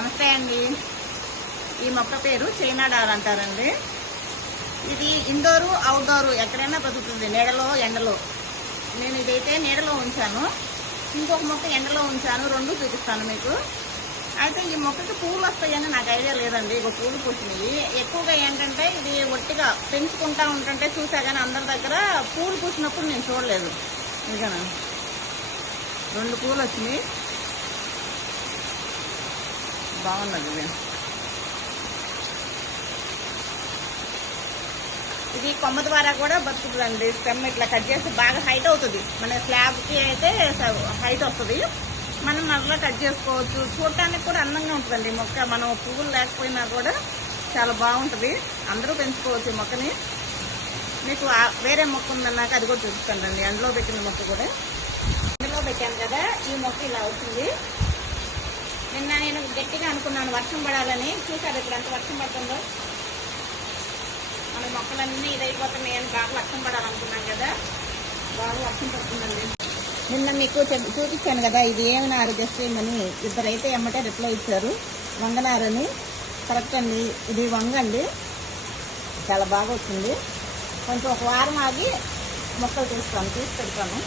నమస్తే అండి. ఈ మొక్క పేరు చైనా డాల్ అంటారండి. ఇది ఇండోరు అవుట్డోరు ఎక్కడైనా బతుకుతుంది, నీడలో ఎండలో. నేను ఇదైతే నీడలో ఉంచాను, ఇంకొక మొక్క ఎండలో ఉంచాను. రెండు చూపిస్తాను మీకు. అయితే ఈ మొక్కకి పూలు వస్తాయని నాకు ఐడియా లేదండి. ఇక పూలు పూసినాయి. ఎక్కువగా ఏంటంటే ఇది ఒట్టిగా పెంచుకుంటా ఉంటుంటే చూసా, కానీ అందరి దగ్గర పూలు పూసినప్పుడు నేను చూడలేదు. ఇదిగా 2 పూలు వచ్చినాయి, బాగున్నది. ఇది కొమ్మ ద్వారా కూడా బతుకుతుందండి. స్టెమ్ ఇట్లా కట్ చేసి బాగా హైట్ అవుతుంది. మన స్లాబ్కి అయితే హైట్ వస్తుంది. మనం మరలా కట్ చేసుకోవచ్చు. చూడటానికి కూడా అందంగా ఉంటుందండి మొక్క. మనం పువ్వులు లేకపోయినా కూడా చాలా బాగుంటుంది. అందరూ పెంచుకోవచ్చు ఈ మొక్కని. మీకు వేరే మొక్క ఉందన్నాక అది కూడా చూపిస్తానండి. అందులో పెట్టిన మొక్క కూడా అందులో పెట్టాను కదా. ఈ మొక్క ఇలా అవుతుంది. నిన్న నేను గట్టిగా అనుకున్నాను వర్షం పడాలని. చూసారు ఇక్కడ ఎంత వర్షం పడుతుందో. మన మొక్కలన్నీ ఇదైపోతున్నాయి అని బాగా వర్షం పడాలనుకున్నాం కదా. బాగా వర్షం పడుతుందండి. నిన్న మీకు చూపించాను కదా, ఇది ఏమి నారు జస్ట్ ఏమని. ఇద్దరైతే ఎమ్మటే రిప్లై ఇచ్చారు, వంగనారని. కరెక్ట్ అండి, ఇది వంగండి. చాలా బాగా వచ్చింది. కొంచెం ఒక వారం ఆగి మొక్కలు తీసి పెడతాను.